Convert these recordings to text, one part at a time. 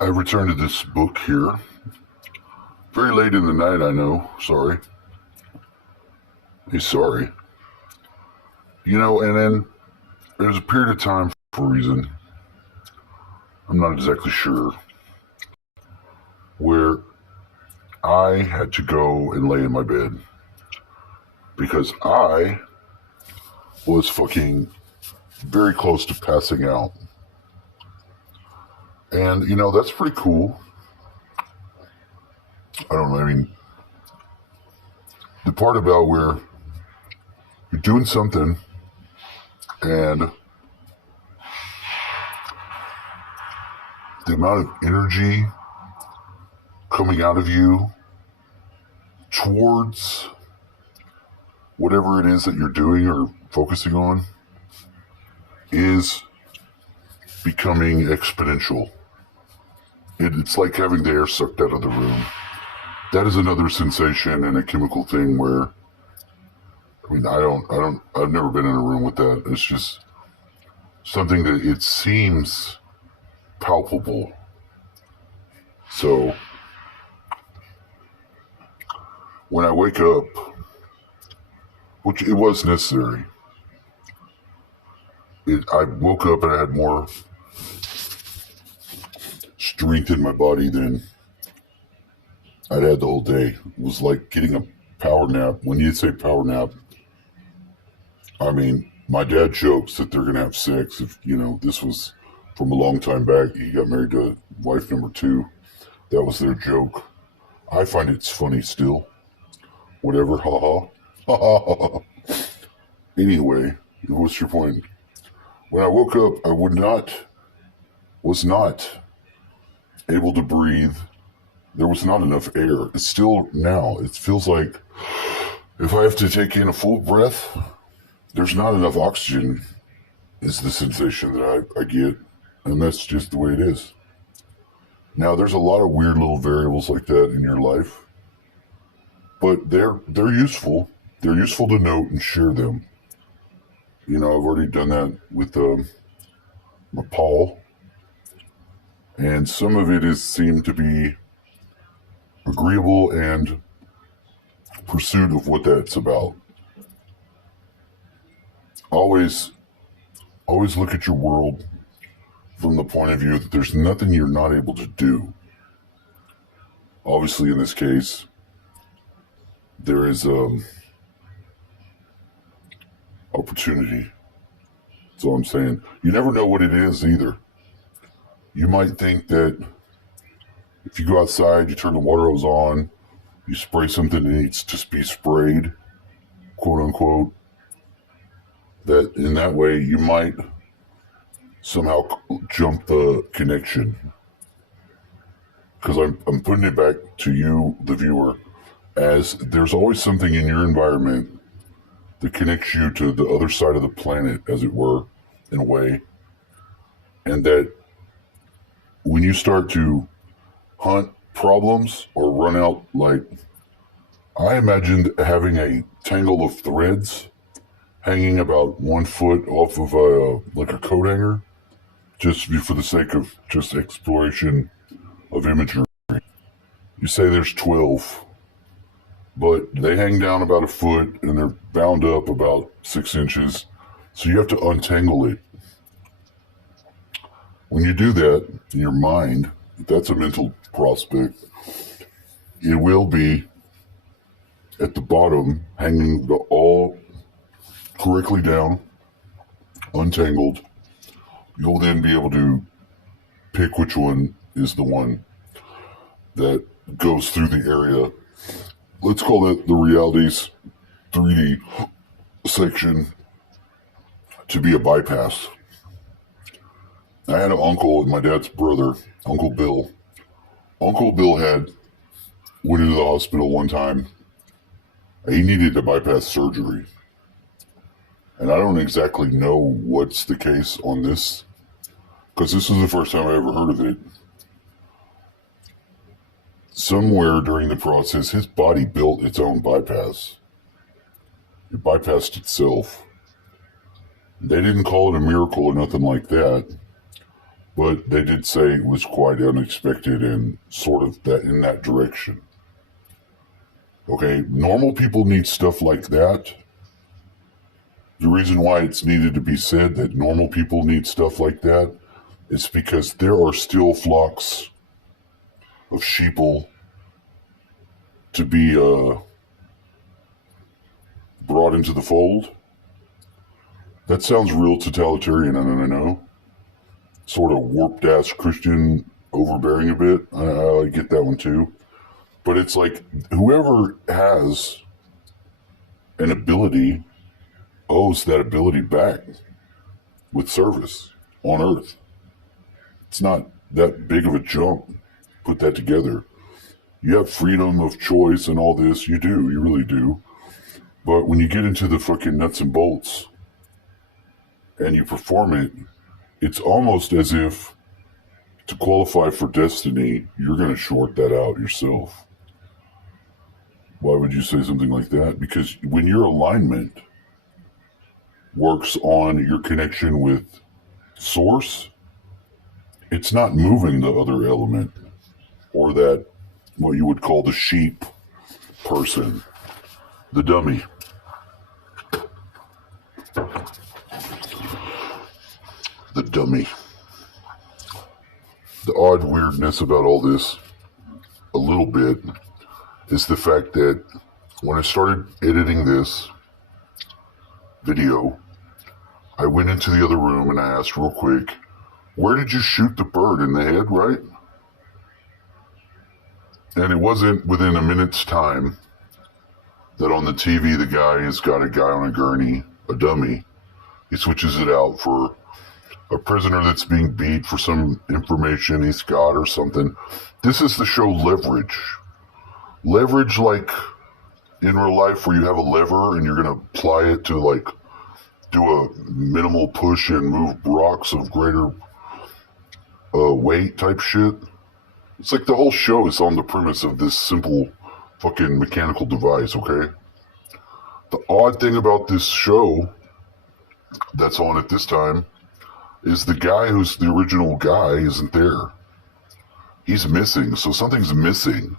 I returned to this book here. Very late in the night, I know. Sorry. Hey, sorry. And then there's a period of time for a reason. I'm not exactly sure. Where I had to go and lay in my bed. Because I was fucking very close to passing out. And, that's pretty cool. I don't know, the part about where you're doing something and the amount of energy coming out of you towards whatever it is that you're doing or focusing on is becoming exponential. It's like having the air sucked out of the room. That is another sensation and a chemical thing where, I've never been in a room with that. It's just something that it seems palpable. So, when I wake up, which it was necessary, I woke up and I had more strength in my body than I'd had the whole day. It was like getting a power nap. When you say power nap, my dad jokes that they're going to have sex if, this was from a long time back. He got married to wife number 2. That was their joke. I find it's funny still. Whatever, haha. Anyway, what's your point? When I woke up, I was not able to breathe. There was not enough air. It's still now. It feels like if I have to take in a full breath, there's not enough oxygen is the sensation that I get. And that's just the way it is. Now, there's a lot of weird little variables like that in your life. But they're useful. They're useful to note and share them. I've already done that with Paul. And some of it seemed to be agreeable and pursuit of what that's about. Always look at your world from the point of view that there's nothing you're not able to do. Obviously, in this case, there is opportunity. That's all I'm saying. You never know what it is either. You might think that if you go outside, you turn the water hose on, you spray something that needs to be sprayed, quote unquote, that in that way you might somehow jump the connection. Because I'm putting it back to you, the viewer, as there's always something in your environment that connects you to the other side of the planet, as it were, in a way. And that when you start to hunt problems or run out, like, I imagined having a tangle of threads hanging about 1 foot off of a coat hanger, just for the sake of just exploration of imagery. You say there's 12, but they hang down about 1 foot and they're bound up about 6 inches, so you have to untangle it. When you do that in your mind, if that's a mental prospect, it will be at the bottom, hanging all correctly down, untangled. You'll then be able to pick which one is the one that goes through the area. Let's call that the reality's 3D section to be a bypass. I had an uncle and my dad's brother, Uncle Bill. Uncle Bill went into the hospital one time. He needed a bypass surgery. And I don't exactly know what's the case on this, because this is the first time I ever heard of it. Somewhere during the process, his body built its own bypass. It bypassed itself. They didn't call it a miracle or nothing like that, but they did say it was quite unexpected and sort of that in that direction. Okay, normal people need stuff like that. The reason why it's needed to be said that normal people need stuff like that is because there are still flocks of sheeple to be brought into the fold. That sounds real totalitarian, I know. Sort of warped ass Christian overbearing a bit. I get that one too. But it's like whoever has an ability owes that ability back with service on Earth. It's not that big of a jump. Put that together. You have freedom of choice and all this. You do. You really do. But when you get into the fucking nuts and bolts and you perform it, it's almost as if to qualify for destiny, you're going to short that out yourself. Why would you say something like that? Because when your alignment works on your connection with source, it's not moving the other element or that what you would call the sheep person, the dummy. The dummy. The odd weirdness about all this, a little bit, is the fact that when I started editing this video, I went into the other room and I asked real quick, where did you shoot the bird? In the head, right? And it wasn't within a minute's time that on the TV the guy has got a guy on a gurney, a dummy. He switches it out for a prisoner that's being beat for some information he's got or something. This is the show Leverage. Leverage, like in real life where you have a lever and you're going to apply it to like do a minimal push and move rocks of greater weight type shit. It's like the whole show is on the premise of this simple fucking mechanical device, okay? The odd thing about this show that's on at this time is the guy who's the original guy isn't there. He's missing, so something's missing.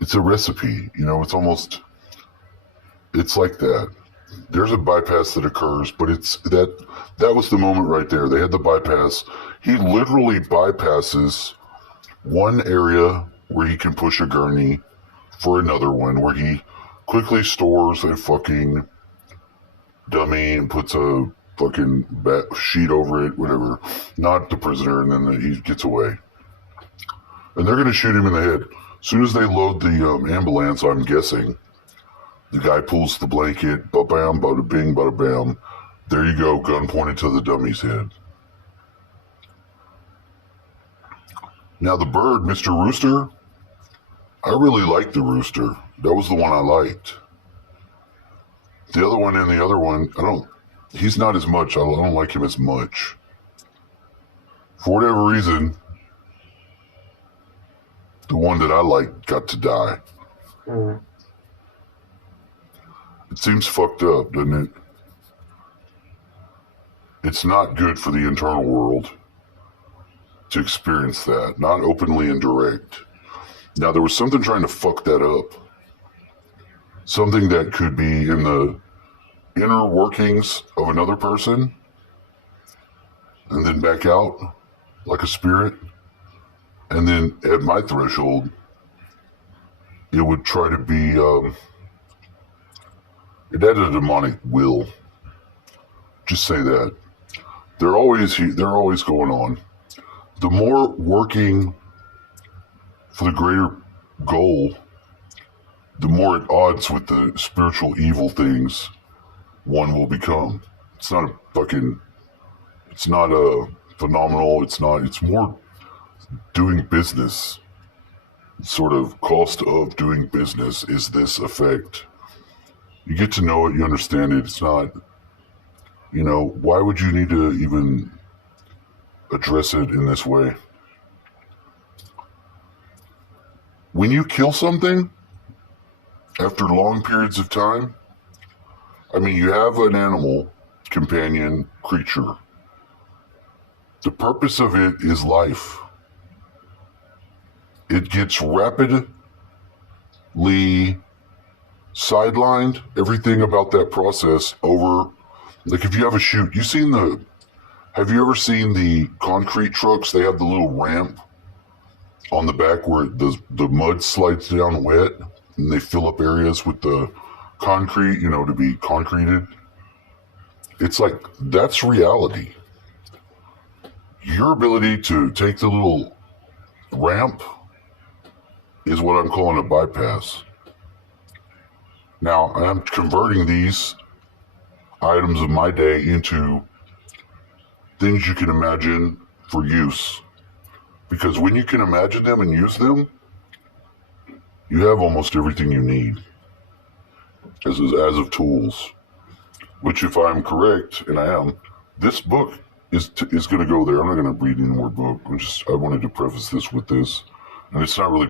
It's a recipe, you know, it's like that. There's a bypass that occurs, but it's that was the moment right there. They had the bypass. He literally bypasses one area where he can push a gurney for another one where he quickly stores a fucking dummy and puts a fucking sheet over it, whatever, not the prisoner, and then he gets away. And they're going to shoot him in the head. As soon as they load the ambulance, I'm guessing, the guy pulls the blanket, ba-bam, bada-bing, bada-bam. There you go, gun pointed to the dummy's head. Now the bird, Mr. Rooster, I really liked the rooster. That was the one I liked. The other one and the other one, he's not as much. I don't like him as much. For whatever reason, the one that I liked got to die. Mm. It seems fucked up, doesn't it? It's not good for the internal world to experience that, not openly and direct. Now, there was something trying to fuck that up. Something that could be in the inner workings of another person and then back out like a spirit. And then at my threshold, it would try to be, it had a demonic will. Just say that. They're always going on. The more working for the greater goal, the more at odds with the spiritual evil things one will become. It's not a phenomenal, it's more doing business. Sort of cost of doing business is this effect. You get to know it, you understand it. It's not, why would you need to even address it in this way? When you kill something, after long periods of time, you have an animal, companion, creature, The purpose of it is life. It gets rapidly sidelined, everything about that process over. Like if you have a chute, have you ever seen the concrete trucks? They have the little ramp on the back where the mud slides down wet and they fill up areas with the concrete, to be concreted. It's like, that's reality. Your ability to take the little ramp is what I'm calling a bypass. Now, I'm converting these items of my day into things you can imagine for use. Because when you can imagine them and use them, you have almost everything you need as of tools. Which, if I'm correct, and I am, this book is going to go there. I'm not going to read any more book. I wanted to preface this with this, and it's not really